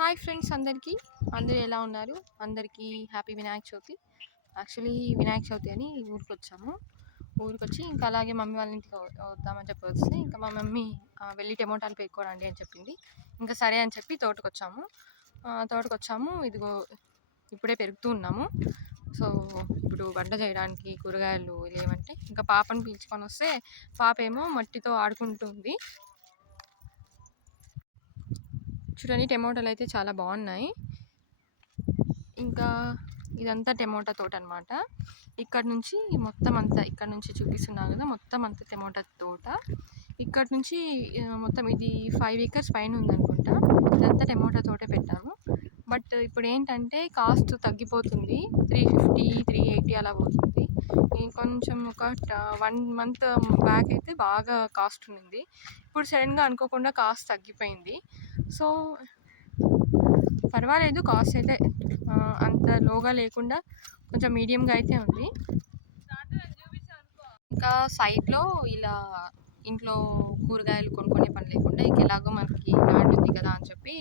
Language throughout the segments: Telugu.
హాయ్ ఫ్రెండ్స్ అందరికీ. అందరూ ఎలా ఉన్నారు? అందరికీ హ్యాపీ వినాయక చవితి. యాక్చువల్లీ వినాయక చవితి అని ఊరికొచ్చాము. ఊరికొచ్చి ఇంకా అలాగే మమ్మీ వాళ్ళ ఇంటికి వద్దామని చెప్పి వస్తే ఇంకా మా మమ్మీ వెళ్ళి టమోటాలు పెరుక్కోరండి అని చెప్పింది. ఇంకా సరే అని చెప్పి తోటకొచ్చాము. ఇదిగో ఇప్పుడే పెరుగుతూ ఉన్నాము. సో ఇప్పుడు వంట చేయడానికి కూరగాయలు లేవంటే ఇంకా పాపను పిలుచుకొని వస్తే పాప ఏమో మట్టితో ఆడుకుంటుంది. చూడండి టమోటాలు అయితే చాలా బాగున్నాయి. ఇంకా ఇదంతా టమోటా తోట అనమాట. ఇక్కడ నుంచి మొత్తం అంతా ఇక్కడ నుంచి చూపిస్తున్నాను కదా, మొత్తం అంతా టమోటా తోట. ఇక్కడ నుంచి మొత్తం ఇది 5 acres పైన ఉందనుకుంటా. ఇదంతా టమోటా తోటే పెట్టాము. బట్ ఇప్పుడు ఏంటంటే కాస్ట్ తగ్గిపోతుంది. 350 380 అలా పోతుంది. కొంచెం ఒక 1 month బ్యాక్ అయితే బాగా కాస్ట్ ఉంది. ఇప్పుడు సడన్గా అనుకోకుండా కాస్ట్ తగ్గిపోయింది. సో పర్వాలేదు, కాస్ట్ అయితే అంత లోగా లేకుండా కొంచెం మీడియంగా అయితే ఉంది. ఇంకా సైడ్లో ఇలా ఇంట్లో కూరగాయలు కొనుక్కునే పని లేకుండా ఇంక ఎలాగో మనకి ల్యాండ్ ఉంది కదా అని చెప్పి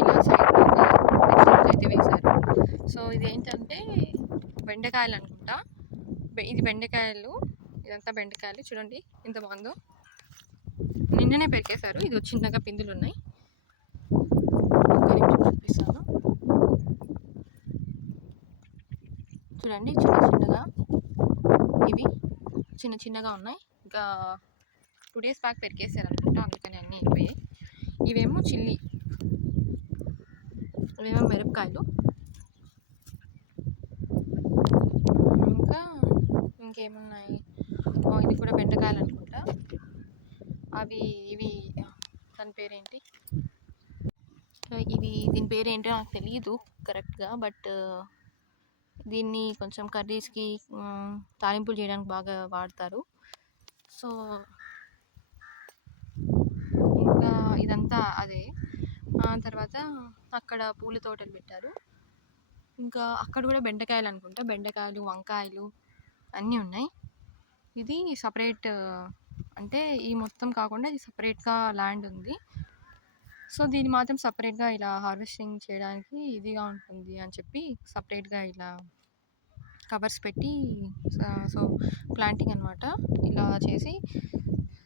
ఇలా సైడ్లో వెజిటేబుల్స్ అయితే వేశారు. సో ఇదేంటంటే బెండకాయలు అనుకుంటా. ఇది బెండకాయలు, ఇదంతా బెండకాయలు. చూడండి ఎంత బాగుందో. నిన్ననే పెరికేశారు. ఇది చిన్నగా పిందులు ఉన్నాయి. చూపిస్తాను చూడండి. చిన్నగా ఇవి చిన్నగా ఉన్నాయి. ఇంకా 2 days బ్యాక్ పెరికేసారు అనుకుంటా, అందుకని అన్నీ అయిపోయాయి. ఇవేమో చిల్లీ, ఇవేమో మిరపకాయలు. ఇంకా ఇంకేమున్నాయి, ఇది కూడా బెండకాయలు అనుకుంటా. ఇవి దాని పేరేంటి, దీని పేరేంటో నాకు తెలియదు కరెక్ట్గా. బట్ దీన్ని కొంచెం కర్రీస్కి తాలింపులు చేయడానికి బాగా వాడతారు. సో ఇంకా ఇదంతా అదే. తర్వాత అక్కడ పూల తోటలు పెట్టారు. ఇంకా అక్కడ కూడా బెండకాయలు అనుకుంటా. బెండకాయలు, వంకాయలు అన్నీ ఉన్నాయి. ఇది సపరేట్, అంటే ఈ మొత్తం కాకుండా ఇది సపరేట్గా ల్యాండ్ ఉంది. సో దీన్ని మాత్రం సపరేట్గా ఇలా హార్వెస్టింగ్ చేయడానికి ఇదిగా ఉంటుంది అని చెప్పి సపరేట్గా ఇలా కవర్స్ పెట్టి, సో ప్లాంటింగ్ అనమాట ఇలా చేసి,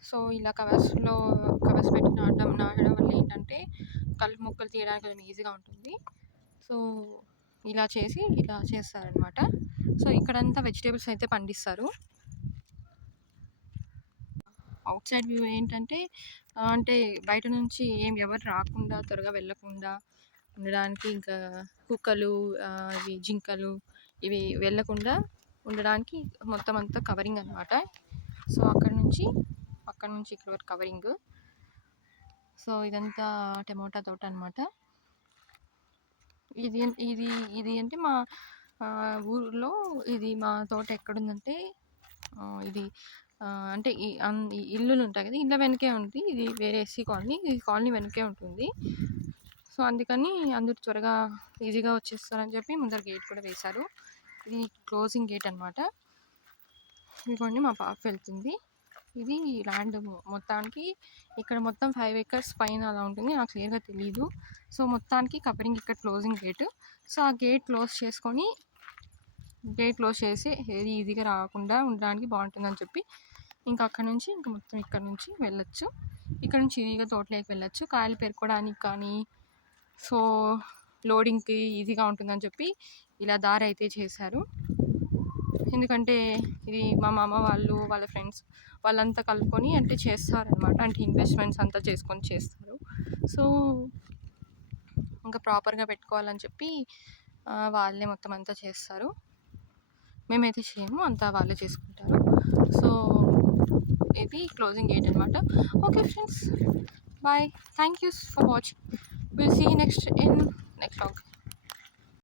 సో ఇలా కవర్స్ పెట్టి నాటడం వల్ల ఏంటంటే కలుపు మొక్కలు తీయడానికి కొంచెం ఈజీగా ఉంటుంది. సో ఇలా చేస్తారనమాట. సో ఇక్కడంతా వెజిటేబుల్స్ అయితే పండిస్తారు. అవుట్ సైడ్ వ్యూ ఏంటంటే అంటే బయట నుంచి ఎవరు రాకుండా త్వరగా వెళ్ళకుండా ఉండడానికి, ఇంకా కుక్కలు, ఇవి జింకలు ఇవి వెళ్ళకుండా ఉండడానికి మొత్తం అంతా కవరింగ్ అనమాట. సో అక్కడ నుంచి ఇక్కడ వరకు కవరింగ్. సో ఇదంతా టమోటా తోట అనమాట. ఇది అంటే మా ఊరిలో ఇది మా తోట ఎక్కడుందంటే ఇది అంటే ఈ ఇల్లులు ఉంటాయి కదా, ఇళ్ళ వెనకే ఉంది. ఇది వేరే ఎస్సీ కాలనీ, ఈ కాలనీ వెనకే ఉంటుంది. సో అందుకని అందరూ త్వరగా ఈజీగా వచ్చేస్తారని చెప్పి ముందర గేట్ కూడా వేశారు. ఇది క్లోజింగ్ గేట్ అనమాట. ఇదిగోండి మా పాప వెళ్తుంది. ఇది ల్యాండ్ మొత్తానికి ఇక్కడ మొత్తం 5 acres పైన అలా ఉంటుంది, నాకు క్లియర్గా తెలియదు. సో మొత్తానికి కవరింగ్ ఇక్కడ క్లోజింగ్ గేట్. సో ఆ గేట్ క్లోజ్ చేసి ఏది ఈజీగా రాకుండా ఉండడానికి బాగుంటుందని చెప్పి ఇంకా అక్కడ నుంచి ఇంకా మొత్తం ఇక్కడ నుంచి వెళ్ళొచ్చు. ఇక్కడ నుంచి ఈజీగా తోటలోకి వెళ్ళొచ్చు, కాయలు పెరుకోవడానికి కానీ, సో లోడింగ్కి ఈజీగా ఉంటుందని చెప్పి ఇలా దారి అయితే చేశారు. ఎందుకంటే ఇది మా మామ వాళ్ళు, వాళ్ళ ఫ్రెండ్స్ వాళ్ళంతా కలుపుకొని అంటే చేస్తారనమాట. అంటే ఇన్వెస్ట్మెంట్స్ అంతా చేసుకొని చేస్తారు. సో ఇంకా ప్రాపర్గా పెట్టుకోవాలని చెప్పి వాళ్ళే మొత్తం అంతా చేస్తారు. మేమైతే చేయము, అంతా వాళ్ళే చేసుకుంటారు. సో ఇది క్లోజింగ్ గేట్ అనమాట. Okay friends, bye, thank you for watching. Will see next vlog.